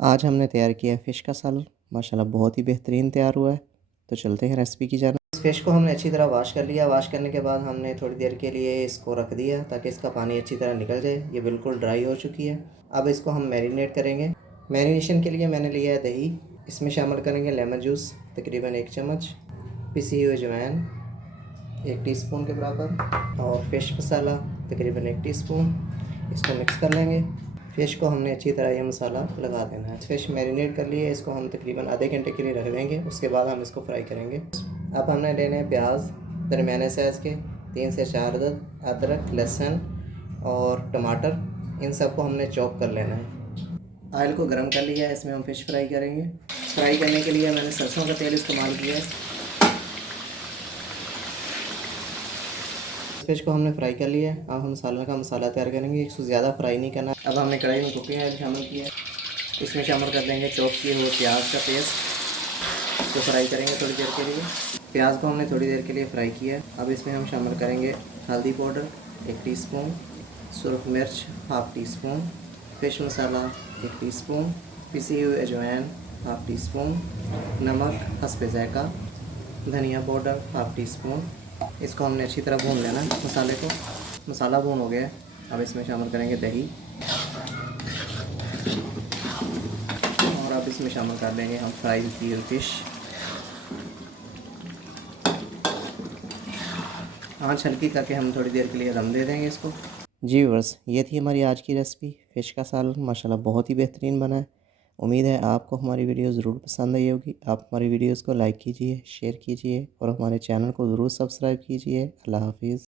आज हमने तैयार किया है फ़िश का सालन। माशाल्लाह बहुत ही बेहतरीन तैयार हुआ है। तो चलते हैं रेसिपी की जानिब। इस फ़िश को हमने अच्छी तरह वॉश कर लिया। वॉश करने के बाद हमने थोड़ी देर के लिए इसको रख दिया ताकि इसका पानी अच्छी तरह निकल जाए। ये बिल्कुल ड्राई हो चुकी है। अब इसको हम मैरिनेट करेंगे। मैरिनेशन के लिए मैंने लिया है दही। इसमें शामिल करेंगे लेमन जूस तकरीबन 1 चम्मच, पिसी हुई अजवाइन 1 टीस्पून के बराबर और फ़िश मसाला तकरीबन 1 टीस्पून। इसको मिक्स कर लेंगे। फ़िश को हमने अच्छी तरह ये मसाला लगा देना है। फ़िश मैरिनेट कर लिए, इसको हम तकरीबन आधे घंटे के लिए रख देंगे। उसके बाद हम इसको फ्राई करेंगे। अब हमने लेने हैं प्याज दरमियाने साइज़ के 3 से 4 अदद, अदरक, लहसुन और टमाटर, इन सबको हमने चॉप कर लेना है। ऑयल को गर्म कर लिया है, इसमें हम फ़िश फ्राई करेंगे। फ्राई करने के लिए मैंने सरसों का तेल इस्तेमाल किया है। फ़िश को हमने फ्राई कर लिया है। अब हम सालन का मसाला तैयार करेंगे। इसको ज़्यादा फ्राई नहीं करना। अब हमने कढ़ाई में कुकिंग ऑयल शामिल किया है। इसमें शामिल कर देंगे चॉप किए हुए प्याज का पेस्ट। इसको फ्राई करेंगे थोड़ी देर के लिए। प्याज को हमने थोड़ी देर के लिए फ्राई किया है। अब इसमें हम शामिल करेंगे हल्दी पाउडर 1 टीस्पून, सुरख मिर्च हाफ़ टीस्पून, फ़िश मसाला 1 टीस्पून, पिसी हुई अजवाइन हाफ़ टीस्पून, नमक हस्बे ज़ायक़ा, धनिया पाउडर हाफ़ टीस्पून। इसको हमने अच्छी तरह भून लेना है मसाले को। मसाला भून हो गया है। अब इसमें शामिल करेंगे दही और अब इसमें शामिल कर देंगे हम फ्राई की हुई फ़िश। आँच हल्की करके हम थोड़ी देर के लिए दम दे देंगे इसको। जी व्यूअर्स, ये थी हमारी आज की रेसिपी फ़िश का सालन। माशाल्लाह बहुत ही बेहतरीन बना है। उम्मीद है आपको हमारी वीडियो ज़रूर पसंद आई होगी। आप हमारी वीडियोज़ को लाइक कीजिए, शेयर कीजिए और हमारे चैनल को ज़रूर सब्सक्राइब कीजिए। अल्लाह हाफ़िज़।